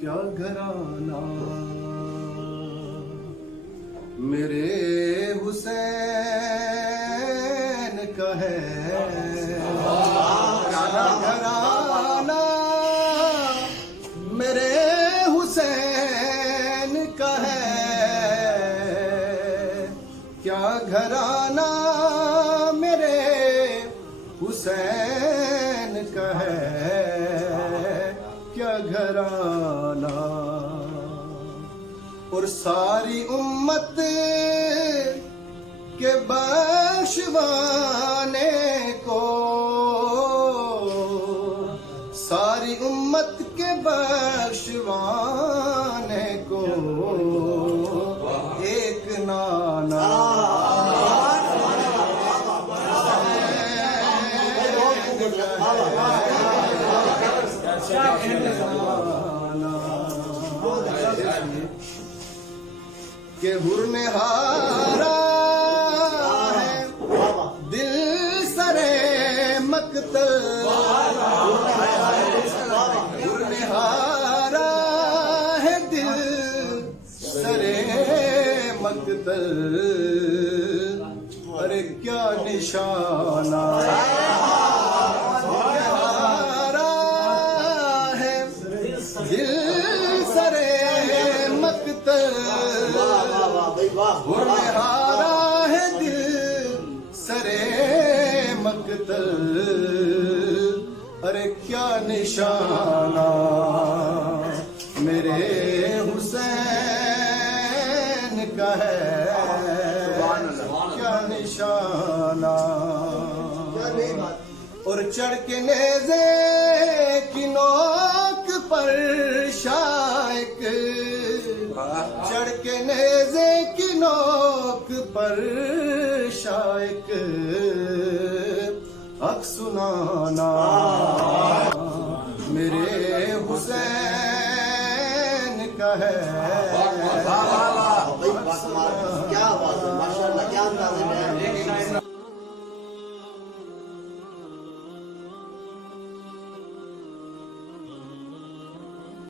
کیا گھرانہ میرے حسین کا ہے، کیا گھرانہ میرے حسین کا ہے، کیا گھرانہ میرے حسین کا ہے، کیا گھرانہ۔ اور ساری امت کے بخشوانے کو، ساری امت کے بخشوانے کو ایک نانا کہ حر نے ہارا ہے دل سرے مقتل، حر نے ہارا ہے دل سرے مقتل، ارے کیا نشانہ دل سرے مقتل، حر نے ہارا ہے دل سرے مقتل، ارے کیا نشانہ میرے حسین کا ہے، کیا نشانہ۔ اور چڑھ کے نیزے کی نوک پر شائق، چڑھ کے نیزے کی نوک پر شائق حق سنانا میرے حسین کا ہے،